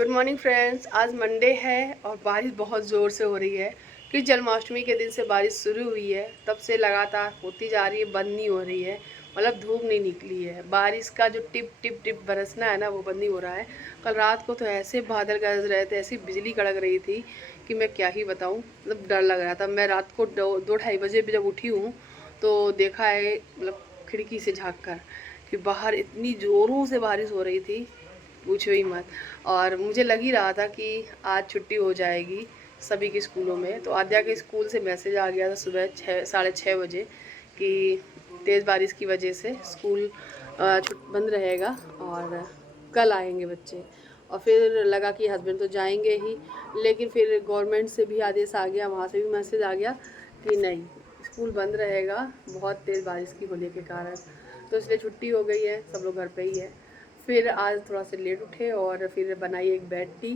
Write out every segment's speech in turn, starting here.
Good morning friends. आज Monday है और बारिश बहुत ज़ोर से हो रही है। कि जन्माष्टमी के दिन से बारिश शुरू हुई है, तब से लगातार होती जा रही है, बंद नहीं हो रही है। मतलब धूप नहीं निकली है, बारिश का जो टिप टिप टिप बरसना है ना, वो बंद नहीं हो रहा है। कल रात को तो ऐसे बादल गरज रहे थे, ऐसी बिजली कड़क रही थी कि मैं क्या ही बताऊँ। मतलब डर लग रहा था। मैं रात को 2-2:30 बजे जब उठी हूँ तो देखा है, मतलब खिड़की से झाँक कर, कि बाहर इतनी ज़ोरों से बारिश हो रही थी, पूछो ही मत। और मुझे लग ही रहा था कि आज छुट्टी हो जाएगी सभी के स्कूलों में। तो आद्या के स्कूल से मैसेज आ गया था सुबह 6-6:30 बजे कि तेज़ बारिश की वजह से स्कूल बंद रहेगा और कल आएंगे बच्चे। और फिर लगा कि हस्बैंड तो जाएंगे ही, लेकिन फिर गवर्नमेंट से भी आदेश आ गया, वहाँ से भी मैसेज आ गया कि नहीं, स्कूल बंद रहेगा बहुत तेज़ बारिश की होने के कारण। तो इसलिए छुट्टी हो गई है, सब लोग घर पे ही है। फिर आज थोड़ा सा लेट उठे और फिर बनाई एक बेड टी,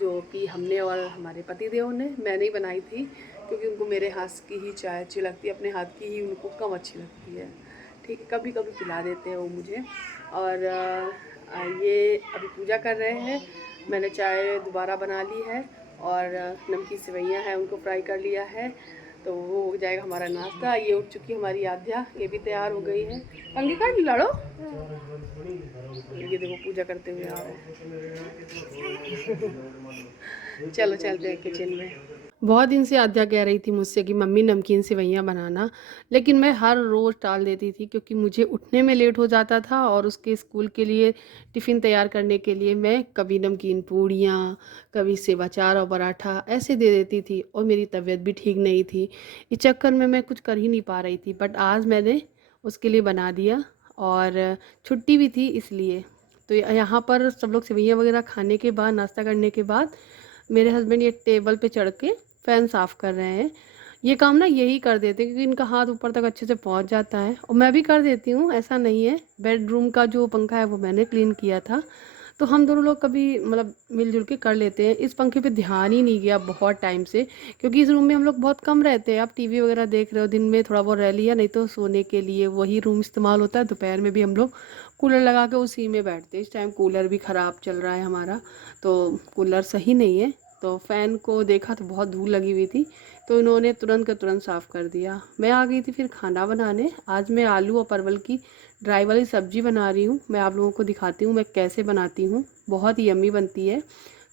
जो कि हमने और हमारे पति देव ने, मैंने ही बनाई थी, क्योंकि उनको मेरे हाथ की ही चाय अच्छी लगती है, अपने हाथ की ही उनको कम अच्छी लगती है। ठीक है, कभी कभी पिला देते हैं वो मुझे। और ये अभी पूजा कर रहे हैं। मैंने चाय दोबारा बना ली है और नमकीन सेवइयाँ हैं, उनको फ्राई कर लिया है। तो वो हो जाएगा हमारा नाश्ता। ये उठ चुकी है हमारी आध्या, ये भी तैयार हो गई है। कंगी काट लाड़ो, ये देखो पूजा करते हुए आ रहे हैं। चलो चलते हैं किचन में। बहुत दिन से आद्या कह रही थी मुझसे कि मम्मी नमकीन सेवइयाँ बनाना, लेकिन मैं हर रोज़ टाल देती थी, क्योंकि मुझे उठने में लेट हो जाता था और उसके स्कूल के लिए टिफ़िन तैयार करने के लिए मैं कभी नमकीन पूड़ियाँ, कभी सेव अचार और पराठा ऐसे दे देती थी, और मेरी तबीयत भी ठीक नहीं थी। इस चक्कर में मैं कुछ कर ही नहीं पा रही थी, बट आज मैंने उसके लिए बना दिया और छुट्टी भी थी इसलिए। तो यहाँ पर सब लोग सेवइयाँ वगैरह खाने के बाद, नाश्ता करने के बाद, मेरे हस्बैंड ये टेबल पे चढ़ के फ़ैन साफ़ कर रहे हैं। ये काम ना यही कर देते हैं, क्योंकि इनका हाथ ऊपर तक अच्छे से पहुंच जाता है, और मैं भी कर देती हूँ, ऐसा नहीं है। बेडरूम का जो पंखा है वो मैंने क्लीन किया था, तो हम दोनों लोग कभी मतलब मिलजुल के कर लेते हैं। इस पंखे पे ध्यान ही नहीं गया बहुत टाइम से, क्योंकि इस रूम में हम लोग बहुत कम रहते हैं। आप टीवी वगैरह देख रहे हो, दिन में थोड़ा बहुत रह लिया, नहीं तो सोने के लिए वही रूम इस्तेमाल होता है। दोपहर में भी हम लोग कूलर लगा के उसी में बैठते हैं। इस टाइम कूलर भी ख़राब चल रहा है हमारा, तो कूलर सही नहीं है। तो फ़ैन को देखा तो बहुत धूल लगी हुई थी, तो इन्होंने तुरंत का तुरंत साफ़ कर दिया। मैं आ गई थी फिर खाना बनाने। आज मैं आलू और परवल की ड्राई वाली सब्ज़ी बना रही हूँ। मैं आप लोगों को दिखाती हूँ मैं कैसे बनाती हूँ, बहुत ही यम्मी बनती है।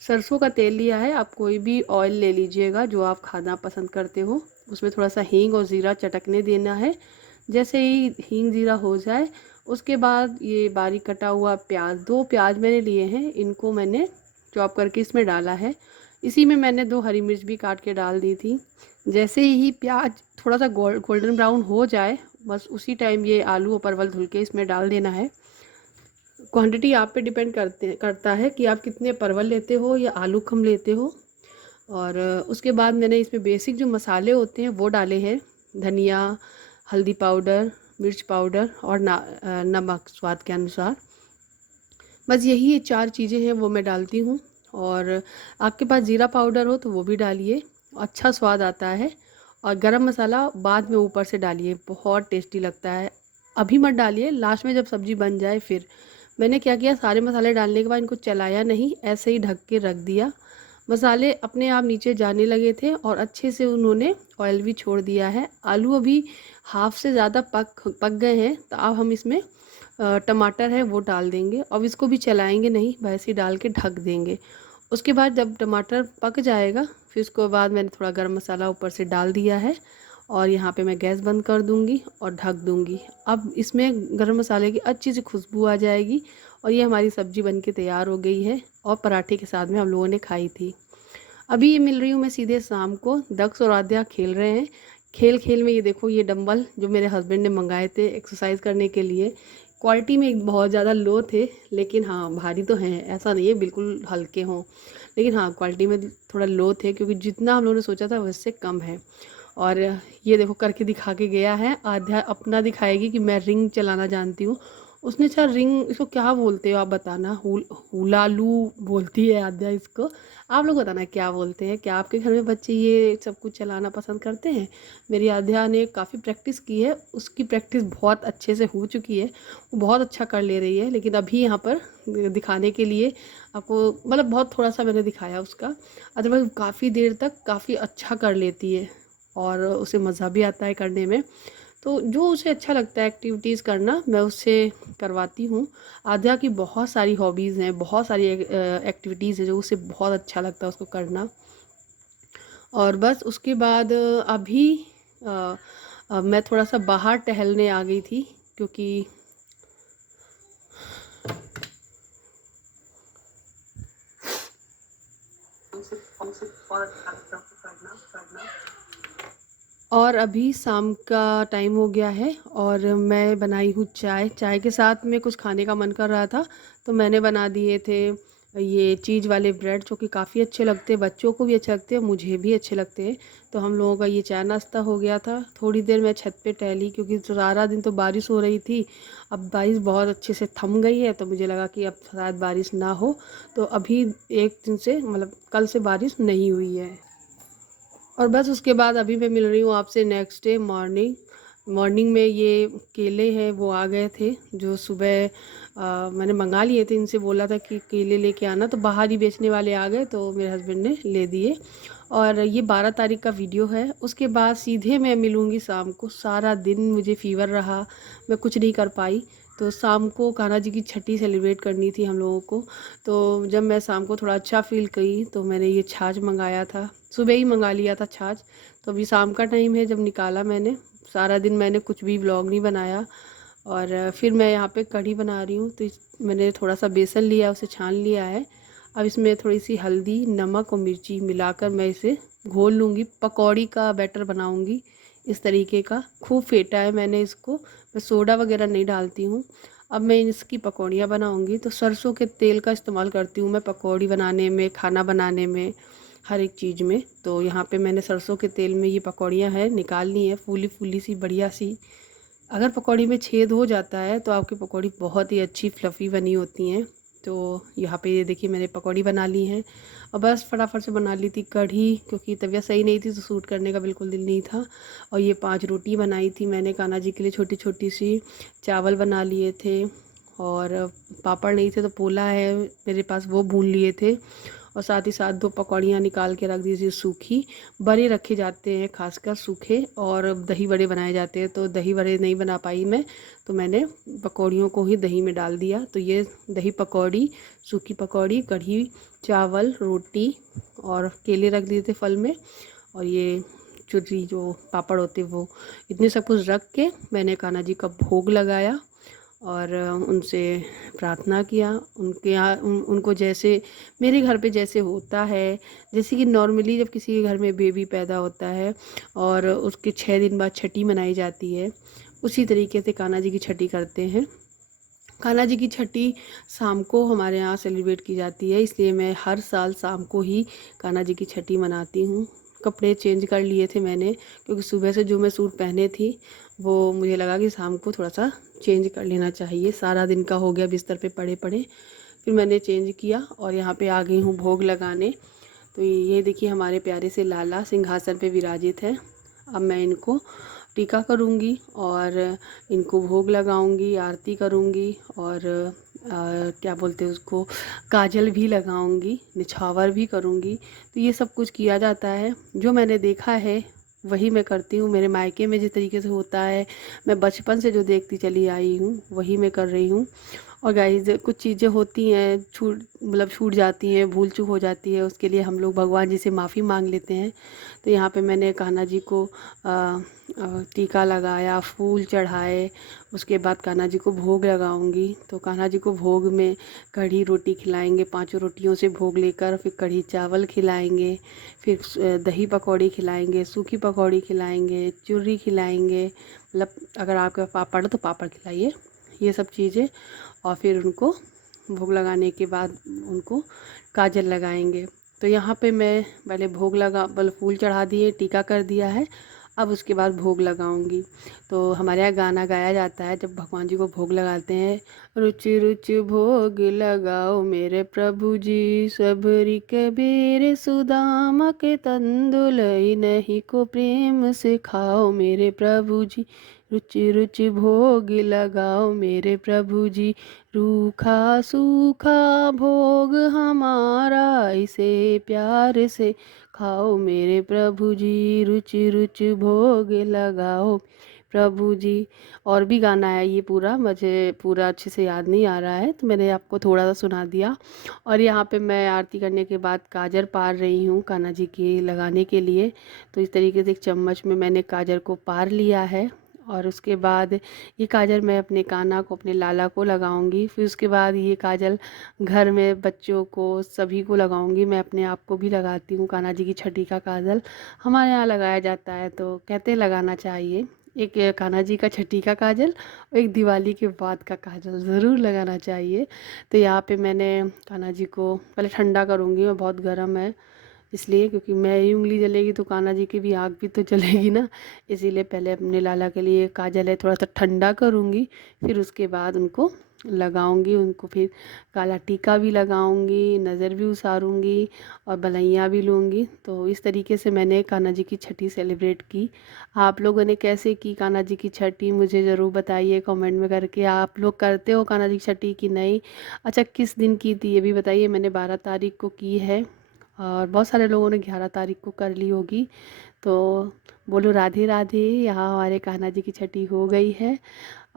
सरसों का तेल लिया है, आप कोई भी ऑयल ले लीजिएगा जो आप खाना पसंद करते हो। उसमें थोड़ा सा हींग और ज़ीरा चटकने देना है। जैसे ही हींग ज़ीरा हो जाए, उसके बाद ये बारीक कटा हुआ प्याज, 2 प्याज मैंने लिए हैं, इनको मैंने चॉप करके इसमें डाला है। इसी में मैंने 2 हरी मिर्च भी काट के डाल दी थी। जैसे ही प्याज थोड़ा सा गोल्डन ब्राउन हो जाए, बस उसी टाइम ये आलू और परवल धुल के इसमें डाल देना है। क्वांटिटी आप पे डिपेंड करता है कि आप कितने परवल लेते हो या आलू कम लेते हो। और उसके बाद मैंने इसमें बेसिक जो मसाले होते हैं वो डाले हैं। धनिया, हल्दी पाउडर, मिर्च पाउडर और नमक स्वाद के अनुसार। बस यही ये 4 चीज़ें हैं वो मैं डालती हूँ। और आपके पास ज़ीरा पाउडर हो तो वो भी डालिए, अच्छा स्वाद आता है। और गरम मसाला बाद में ऊपर से डालिए, बहुत टेस्टी लगता है। अभी मत डालिए, लास्ट में जब सब्ज़ी बन जाए फिर। मैंने क्या किया, सारे मसाले डालने के बाद इनको चलाया नहीं, ऐसे ही ढक के रख दिया। मसाले अपने आप नीचे जाने लगे थे और अच्छे से उन्होंने ऑयल भी छोड़ दिया है। आलू अभी हाफ से ज़्यादा पक गए हैं, तो अब हम इसमें टमाटर है वो डाल देंगे। अब इसको भी चलाएंगे नहीं, वैसे ही डाल के ढक देंगे। उसके बाद जब टमाटर पक जाएगा, फिर उसके बाद मैंने थोड़ा गरम मसाला ऊपर से डाल दिया है, और यहाँ पे मैं गैस बंद कर दूँगी और ढक दूँगी। अब इसमें गरम मसाले की अच्छी सी खुशबू आ जाएगी, और ये हमारी सब्ज़ी बनके तैयार हो गई है, और पराठे के साथ में हम लोगों ने खाई थी। अभी ये मिल रही हूँ मैं सीधे शाम को। दक्ष और आद्या खेल रहे हैं। खेल खेल में ये देखो, ये डंबल जो मेरे हस्बैंड ने मंगाए थे एक्सरसाइज करने के लिए, क्वालिटी में बहुत ज़्यादा लो थे, लेकिन हाँ भारी तो हैं, ऐसा नहीं है बिल्कुल हल्के हों, लेकिन हाँ क्वालिटी में थोड़ा लो थे, क्योंकि जितना हम लोगों ने सोचा था उससे कम है। और ये देखो करके दिखा के गया है। आध्या अपना दिखाएगी कि मैं रिंग चलाना जानती हूँ, उसने अच्छा रिंग, इसको क्या बोलते हो आप बताना। हुलालू बोलती है आद्या इसको। आप लोग बताना क्या बोलते हैं, क्या आपके घर में बच्चे ये सब कुछ चलाना पसंद करते हैं। मेरी आद्या ने काफ़ी प्रैक्टिस की है, उसकी प्रैक्टिस बहुत अच्छे से हो चुकी है, वो बहुत अच्छा कर ले रही है। लेकिन अभी यहाँ पर दिखाने के लिए आपको, मतलब बहुत थोड़ा सा मैंने दिखाया उसका, अदरवाइज काफ़ी देर तक काफ़ी अच्छा कर लेती है और उसे मज़ा भी आता है करने में। तो जो उसे अच्छा लगता है एक्टिविटीज़ करना, मैं उससे करवाती हूँ। आद्या की बहुत सारी हॉबीज़ हैं, बहुत सारी एक्टिविटीज़ है जो उसे बहुत अच्छा लगता है उसको करना। और बस उसके बाद अभी मैं थोड़ा सा बाहर टहलने आ गई थी, क्योंकि और अभी शाम का टाइम हो गया है और मैं बनाई हूँ चाय। चाय के साथ में कुछ खाने का मन कर रहा था, तो मैंने बना दिए थे ये चीज़ वाले ब्रेड, जो कि काफ़ी अच्छे लगते हैं, बच्चों को भी अच्छे लगते हैं, मुझे भी अच्छे लगते हैं। तो हम लोगों का ये चाय नाश्ता हो गया था। थोड़ी देर मैं छत पे टहली, क्योंकि सारा दिन तो बारिश हो रही थी। अब बारिश बहुत अच्छे से थम गई है, तो मुझे लगा कि अब शायद बारिश ना हो। तो अभी एक दिन से, मतलब कल से बारिश नहीं हुई है। और बस उसके बाद अभी मैं मिल रही हूँ आपसे नेक्स्ट डे मॉर्निंग। मॉर्निंग में ये केले हैं वो आ गए थे, जो सुबह मैंने मंगा लिए थे, इनसे बोला था कि केले लेके आना, तो बाहर ही बेचने वाले आ गए, तो मेरे हस्बैंड ने ले दिए। और ये 12 तारीख का वीडियो है। उसके बाद सीधे मैं मिलूँगी शाम को। सारा दिन मुझे फ़ीवर रहा, मैं कुछ नहीं कर पाई। तो शाम को कान्हा जी की छठी सेलिब्रेट करनी थी हम लोगों को। तो जब मैं शाम को थोड़ा अच्छा फ़ील करी, तो मैंने ये छाछ मंगाया था, सुबह ही मंगा लिया था छाछ। तो अभी शाम का टाइम है जब निकाला मैंने। सारा दिन मैंने कुछ भी व्लॉग नहीं बनाया। और फिर मैं यहाँ पे कढ़ी बना रही हूँ। तो मैंने थोड़ा सा बेसन लिया, उसे छान लिया है। अब इसमें थोड़ी सी हल्दी, नमक और मिर्ची मिलाकर मैं इसे घोल लूँगी। पकौड़ी का बैटर बनाऊँगी इस तरीके का। खूब फेंटा है मैंने इसको, मैं सोडा वगैरह नहीं डालती हूँ। अब मैं इसकी पकौड़ियाँ बनाऊँगी, तो सरसों के तेल का इस्तेमाल करती हूँ मैं पकौड़ी बनाने में, खाना बनाने में, हर एक चीज़ में। तो यहाँ पे मैंने सरसों के तेल में ये पकौड़ियाँ हैं निकाल ली हैं, फूली फूली सी बढ़िया सी। अगर पकौड़ी में छेद हो जाता है तो आपकी पकौड़ी बहुत ही अच्छी फ्लफ़ी बनी होती हैं। तो यहाँ पे ये देखिए मैंने पकौड़ी बना ली हैं। और बस फटाफट से बना ली थी कढ़ी, क्योंकि तबीयत सही नहीं थी तो शूट करने का बिल्कुल दिल नहीं था। और ये 5 रोटी बनाई थी मैंने कान्हा जी के लिए, छोटी छोटी सी। चावल बना लिए थे, और पापड़ नहीं थे तो पोला है मेरे पास, वो भून लिए थे। और साथ ही साथ 2 पकौड़ियाँ निकाल के रख दी थी सूखी। बड़े रखे जाते हैं खासकर सूखे, और दही बड़े बनाए जाते हैं, तो दही बड़े नहीं बना पाई मैं, तो मैंने पकौड़ियों को ही दही में डाल दिया। तो ये दही पकौड़ी, सूखी पकौड़ी, कढ़ी, चावल, रोटी और केले रख दिए थे फल में, और ये चुर्री जो पापड़ होते वो, इतने सब कुछ रख के मैंने कान्हा जी का भोग लगाया। और उनसे प्रार्थना किया, उनके यहाँ उनको जैसे मेरे घर पे जैसे होता है, जैसे कि नॉर्मली जब किसी के घर में बेबी पैदा होता है और उसके 6 दिन बाद छठी मनाई जाती है, उसी तरीके से कान्हा जी की छठी करते हैं। कान्हा जी की छठी शाम को हमारे यहाँ सेलिब्रेट की जाती है, इसलिए मैं हर साल शाम को ही कान्हा जी की छठी मनाती हूँ। कपड़े चेंज कर लिए थे मैंने, क्योंकि सुबह से जो मैं सूट पहने थी वो मुझे लगा कि शाम को थोड़ा सा चेंज कर लेना चाहिए, सारा दिन का हो गया बिस्तर पे पड़े पड़े। फिर मैंने चेंज किया और यहाँ पे आ गई हूँ भोग लगाने। तो ये देखिए हमारे प्यारे से लाला सिंहासन पे विराजित है। अब मैं इनको टीका करूँगी और इनको भोग लगाऊँगी, आरती करूँगी, और क्या बोलते हैं उसको, काजल भी लगाऊँगी, निछावर भी करूँगी। तो ये सब कुछ किया जाता है, जो मैंने देखा है वही मैं करती हूँ। मेरे मायके में जिस तरीके से होता है, मैं बचपन से जो देखती चली आई हूँ वही मैं कर रही हूँ। और गाइस कुछ चीज़ें होती हैं छूट जाती हैं, भूल चूक हो जाती है, उसके लिए हम लोग भगवान जी से माफ़ी मांग लेते हैं। तो यहाँ पे मैंने कान्हा जी को टीका लगाया, फूल चढ़ाए, उसके बाद कान्हा जी को भोग लगाऊंगी। तो कान्हा जी को भोग में कढ़ी रोटी खिलाएंगे, 5 रोटियों से भोग लेकर, फिर कढ़ी चावल खिलाएंगे, फिर दही पकौड़ी खिलाएंगे, सूखी पकौड़ी खिलाएंगे, चूरी खिलाएंगे, मतलब अगर आपके पास पापड़ है तो पापड़ खिलाइए, ये सब चीज़ें। और फिर उनको भोग लगाने के बाद उनको काजल लगाएंगे। तो यहाँ पे मैं पहले भोग लगा, फूल चढ़ा दिए, टीका कर दिया है। अब उसके बाद भोग लगाऊंगी। तो हमारे यहाँ गाना गाया जाता है जब भगवान जी को भोग लगाते हैं, रुचि रुचि भोग लगाओ मेरे प्रभु जी, सबरी के बेर सुदामा के तंदुलई नहीं को प्रेम से खाओ मेरे प्रभु जी, रुचि रुचि भोग लगाओ मेरे प्रभु जी, रूखा सूखा भोग हमारा इसे प्यार से खाओ मेरे प्रभु जी, रुचि रुचि भोग लगाओ प्रभु जी। और भी गाना है, ये पूरा मुझे पूरा अच्छे से याद नहीं आ रहा है तो मैंने आपको थोड़ा सा सुना दिया। और यहाँ पे मैं आरती करने के बाद काजर पार रही हूँ कान्हा जी के लगाने के लिए। तो इस तरीके से एक चम्मच में मैंने काजर को पार लिया है। और उसके बाद ये काजल मैं अपने कान्हा को, अपने लाला को लगाऊंगी। फिर उसके बाद ये काजल घर में बच्चों को सभी को लगाऊंगी। मैं अपने आप को भी लगाती हूँ। कान्हा जी की छठी का काजल हमारे यहाँ लगाया जाता है तो कहते हैं लगाना चाहिए। एक कान्हा जी का छठी का काजल और एक दिवाली के बाद का काजल ज़रूर लगाना चाहिए। तो यहाँ पे मैंने कान्हा जी को पहले ठंडा करूँगी, मैं बहुत गर्म है इसलिए, क्योंकि मेरी उंगली जलेगी तो कान्हा जी की भी आँख भी तो जलेगी ना। इसीलिए पहले अपने लाला के लिए काजल है थोड़ा सा ठंडा करूँगी, फिर उसके बाद उनको लगाऊंगी। उनको फिर काला टीका भी लगाऊंगी, नज़र भी उसारूंगी और बलैया भी लूँगी। तो इस तरीके से मैंने कान्हा जी की छठी सेलिब्रेट की। आप लोगों ने कैसे की कान्हा जी की छठी मुझे ज़रूर बताइए कमेंट में करके। आप लोग करते हो कान्हा जी की छठी कि नहीं? अच्छा, किस दिन की थी ये भी बताइए। मैंने 12 तारीख को की है और बहुत सारे लोगों ने 11 तारीख को कर ली होगी। तो बोलो राधे राधे। यहाँ हमारे कान्हा जी की छठी हो गई है।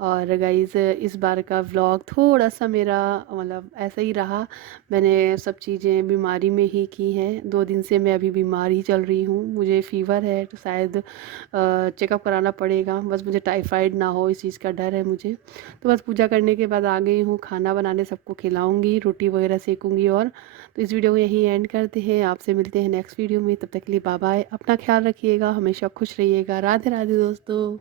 और गाइज़ इस बार का व्लॉग थोड़ा सा मेरा मतलब ऐसा ही रहा। मैंने सब चीज़ें बीमारी में ही की हैं। 2 दिन से मैं अभी बीमार ही चल रही हूँ। मुझे फ़ीवर है तो शायद चेकअप कराना पड़ेगा। बस मुझे टाइफाइड ना हो इस चीज़ का डर है मुझे। तो बस पूजा करने के बाद आ गई हूँ, खाना बनाने सबको खिलाऊँगी, रोटी वगैरह सेकूँगी। और तो इस वीडियो को यही एंड करते हैं। आपसे मिलते हैं नेक्स्ट वीडियो में। तब तक के लिए बाय बाय। अपना ख्याल रखिएगा, हमेशा खुश रहिएगा। राधे राधे दोस्तों।